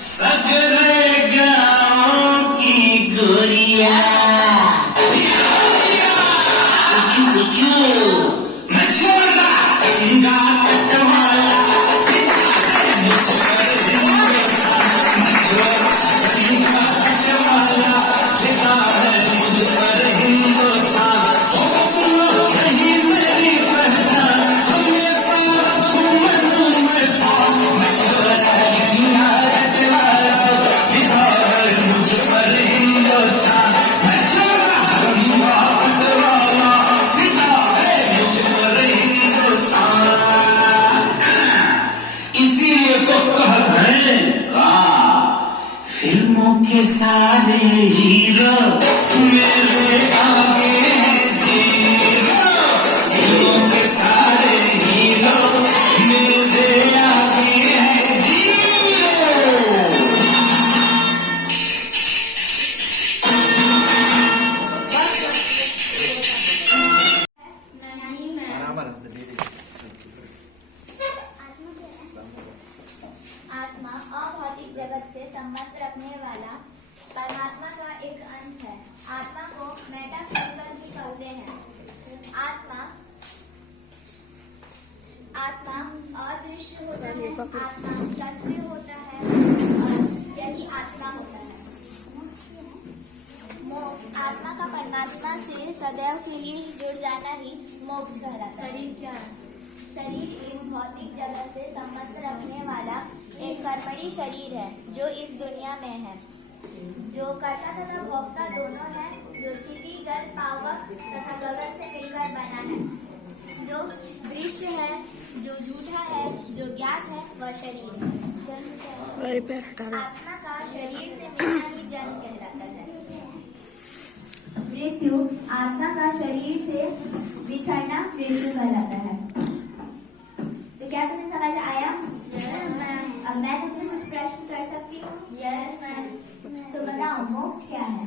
सगरे गाँव की गोरिया फिल्मों के सारे हीरो मेरे आगे हैं जीरो। फिल्मों के सारे हीरो मेरे आगे हैं जीरो। आत्मा अभौतिक जगत से संबंध रखने वाला परमात्मा का एक अंश है। आत्मा को मेटाफिजिकल भी कहते हैं। आत्मा अदृश्य होता है, आत्मा सत्य होता है और यही आत्मा होता है। मोक्ष, आत्मा का परमात्मा से सदैव के लिए जुड़ जाना ही मोक्ष कहलाता है। शरीर क्या है? शरीर इस भौतिक जगत से संबंध रखने वाला एक कर्मणी शरीर है जो इस दुनिया में है, जो कर्ता तथा भोक्ता दोनों है, जो क्षिति जल पावक तथा गगन से मिलकर बना है, जो दृश्य है, जो झूठा है, जो ज्ञात है, वह शरीर है। आत्मा का शरीर से मिलना ही जन्म कहलाता है। मृत्यु, आत्मा का शरीर से बिछड़ना मृत्यु कहलाता है। तो क्या तुम्हें समझ आया? अब मैं तुमसे कुछ प्रश्न कर सकती हूँ? Yes ma'am. तो बताओ, मोक्ष क्या है?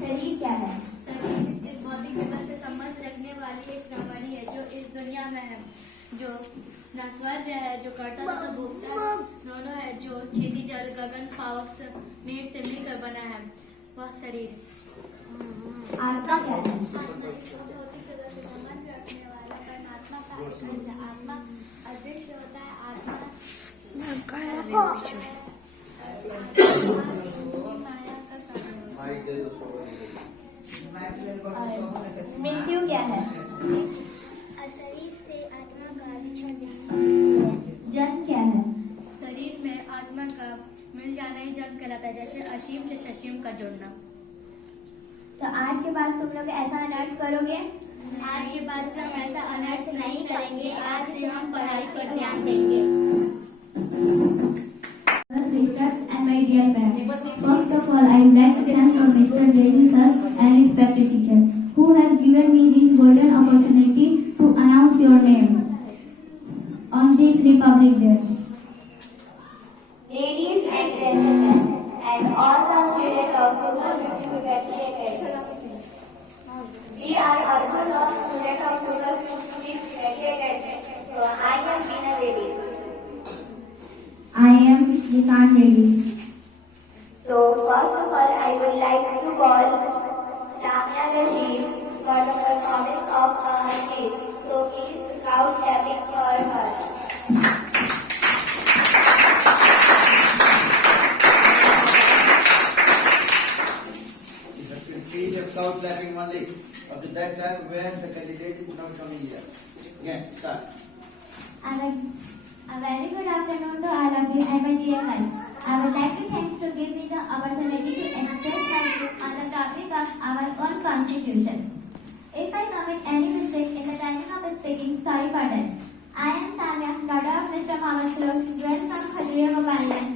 शरीर क्या है? शरीर इस भौतिक जगत से संबंध रखने वाली एक प्राणी है जो इस दुनिया में है, जो नश्वर है, जो कर्ता तथा भोक्ता दोनों है, जो क्षिति जल गगन पावक मेघ से मिलकर बना है, वह शरीर। आत्मा क्या है? आत्मा इस भौतिक जगत से संबंध रखने वाला परमात्मा का एक अंश है। आत्मा अदृश्य होता है, आत्मा माया का कारण होता है। मृत्यु क्या है? शरीर से आत्मा का बिछड़ जाना। जन्म क्या है? शरीर में आत्मा का मिल जाना ही जन्म कहलाता है, जैसे असीम से ससीम का जुड़ना। तो आज के बाद तुम लोग ऐसा अनर्थ करोगे? आज के बाद से हम ऐसा अनर्थ नहीं करेंगे। आज से हम पढ़ाई पर ध्यान देंगे। Sisters and my dear friends, first of all, I would like to thank our Mr. Devi sir and respected teacher who have given me this golden opportunity to announce your name on this Republic Day. Ladies and gentlemen, and all the students of Super 50 Academy, we are also the students of Super 50 Academy. So I am Meena Devi. I am Nikan Devi. So first of all, I would like to call Samia Rashid for the performance of her stage. So please scout clapping for her. Scout clapping only. Up to that time when the candidate is not coming here. Again, start. A very good afternoon to all of you and my dear friends. I would like to thanks to give me the opportunity to express my view on the topic of our own constitution. If I commit any mistake in the timing of speaking, sorry for that. I am Samia, daughter of Mr. Mohammed Suraj, dwell from Khajuria Gopalganj.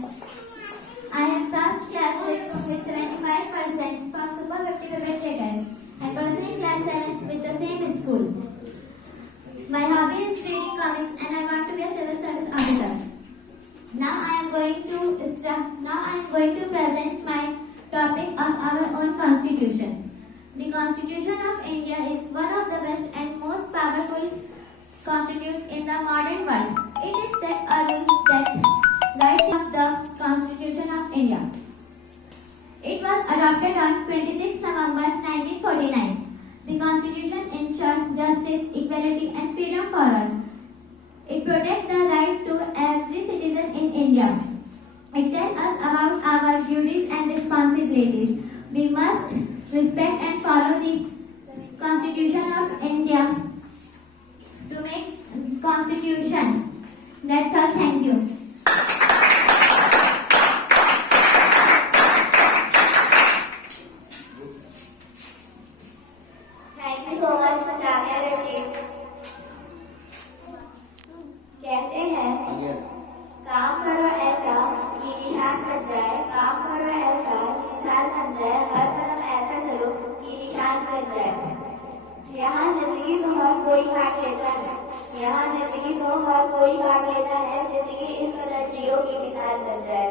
I have passed class 6 with 75% from Super 50 Pivot Traders and pursuing class 7 with the same school. My hobby is reading comics and I want to be a civil service officer. Now I am going to present my topic of our own constitution. The Constitution of India is one of the best and most the modern world. It is set a rule that guides of the Constitution of India. It was adopted on 26 November 1949. The Constitution ensures justice, equality and freedom for all. It protects the right to every citizen in India. It tells us about our duties and responsibilities. We must respect and follow the Constitution of India to make Constitution. That's all. Thank you. Thank you so much, Shamia Reddy. कहते हैं काम करो ऐसा कि निशान बन जाए, काम करो ऐसा कि निशान बन जाए, हर कदम ऐसा चलो कि निशान बन जाए। यहाँ जिंदगी को हर कोई काट लेता है, यहाँ जिंदगी को हर कोई काट लेता है, जिंदगी इस कदर जियो की मिसाल बन जाए।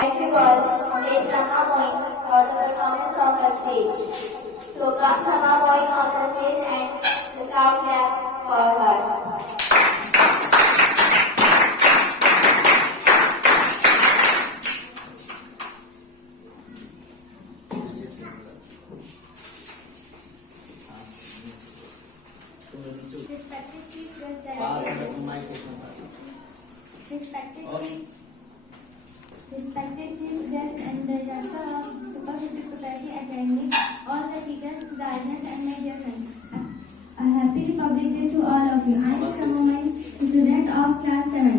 Thank you all. Please come on for the performance of the stage. So come Sama going on the stage and the sound clap for her. Respected Chief Guest pass Director, में माइक देखना Respected Chief Guest and the Director of Supervisory Society Academy, all the teachers, guardians and my dear friends. A happy Republic Day to all of you. I am Samoman, student of class 7.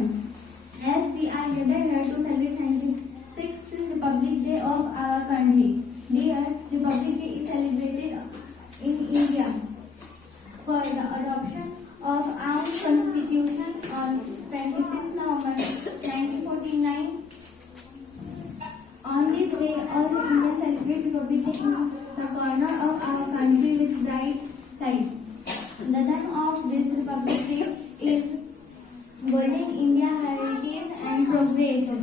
As we are gathered here to celebrate 96th Republic Day of our country. Dear, Republic Day is celebrated in India for the adoption of our Constitution on 26 November 1949. On this day, all the Indians celebrate Republic Day in the corner of our country with bright light. The theme of this Republic Day is Building India Heritage and Progression.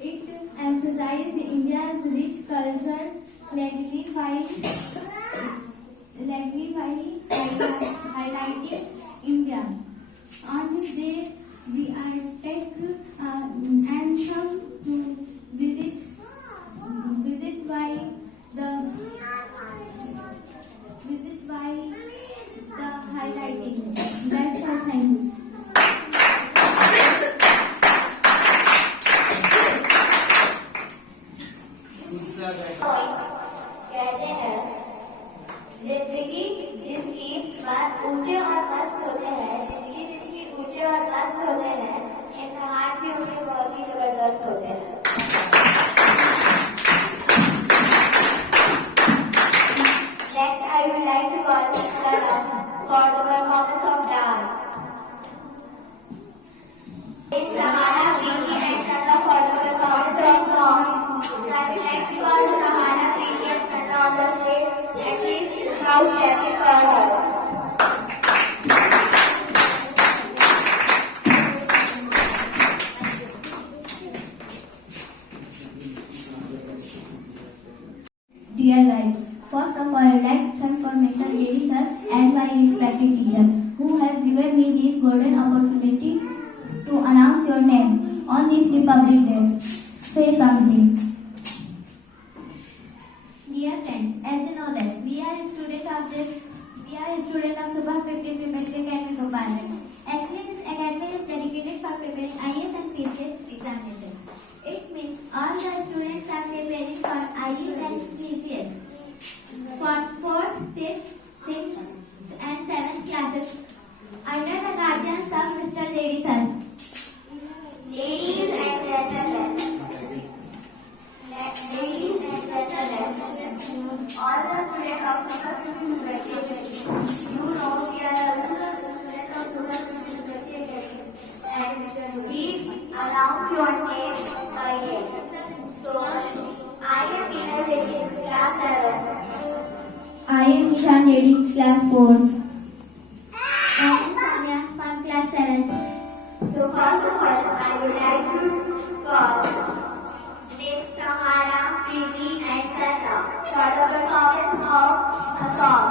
It emphasizes India's rich culture, legally highlighting India. On this day, we are take anthem to visit by the highlighting. That's all. Thank you. कहते हैं जिंदगी जिसकी बात ऊंचे और मस्त होते हैं, जिंदगी जिसकी ऊंचे और मस्त होते हैं, इम्तिहान भी उनके बहुत ही जबरदस्त होते हैं। Next, I would like to call Salam for the performance of dance. It's Sahara Preeti and Sana for the performance of song. So I would like to call Sahara Preeti and Sana on the stage. At least crowd clapping for her. Dear guys, first of all, I would like to thank for Mr. J.D. sir and my respected teacher who have given me this golden opportunity to announce your name on this Republic Day. Say something. Dear friends, as you know that we are students of Super 50 Preparatory Academy Gopalganj. Actually, this academy is dedicated for preparing IAS and PCS examinations. It means all the students are preparing for IAS and PCS for 4th, 5th, 6th and 7th classes under the guardians of Mr. J.D. sir. Ladies and gentlemen, all the students of Super 50 Academy, you know we are also the students of Super 50 Academy, and we announce your name again. So, I am Meena J.D. class 7. I am Ishan J.D. class 4. I am Samya from class 7. So, first of all, I would like to call Miss Sahara, Preeti and Sana for the performance of a song.